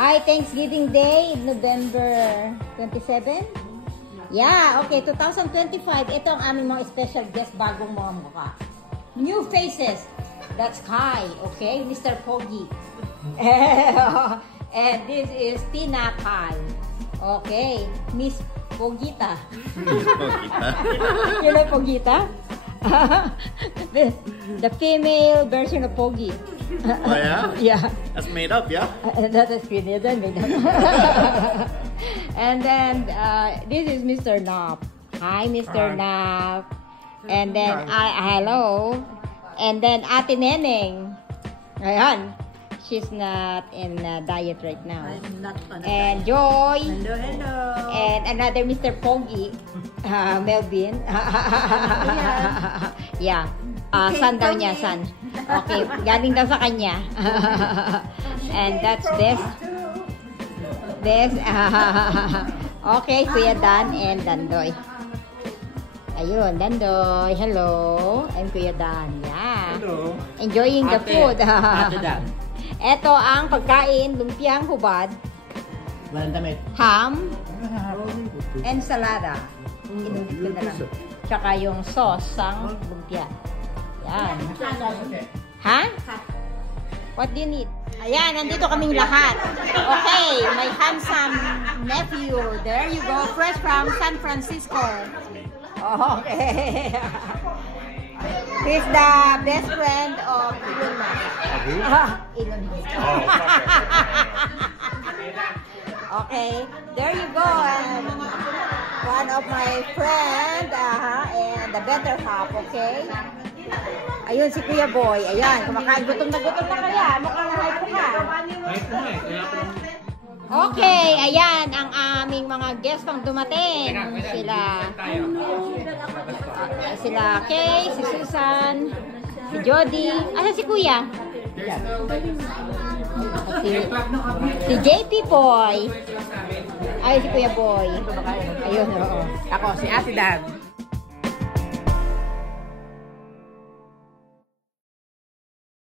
Hi, Thanksgiving Day, November 27? Yeah, okay, 2025. Ito ang aming mga special guest, bagong mga mukha. New faces. That's Kai, okay? Mr. Pogi. And this is Tina Kai. Okay, Miss Pogita. Pogita. You know Pogita? The female version of Pogi. Oh yeah? Yeah. That's made up, yeah? That is pretty, made up. And then this is Mr. Nop. Hi, Mr. Nop. And then hello. And then Ate Neneng. Ayan. She's not in diet right now. I'm not on a And diet. Joy. Hello, hello. And another Mr. Pogi. Melvin. Yeah. Son daw niya, son. Okay, galing daw sa kanya. And that's Best. Okay, Kuya Dan and Dandoy. Ayun, Dandoy. Hello. I'm Kuya Dan. Yeah. Hello. Enjoying the food. Ate Dan. Ito ang pagkain, lumpiang hubad, Walang damit. ham, ensalada. Inubit ko na lang. Tsaka yung sauce ang lumpia. Yan. Ha? What do you need? Ayan, nandito kaming lahat. Okay, my handsome nephew. There you go, fresh from San Francisco. Okay. He's the best friend of Elon Musk. Elon Musk. Okay, there you go. One of my friend, and the better half, okay? Ayun si Kuya Boy. Ayan, kumakain. Gutom na kaya. Mukhang hype ka. Okay, ayan ang aming mga guest ang dumating. Sila Kay, si Susan, si Jody. Asa si Kuya? Si JP Boy. Ay, si Kuya Boy. Ayun, oo. Ako, si Ate Dan.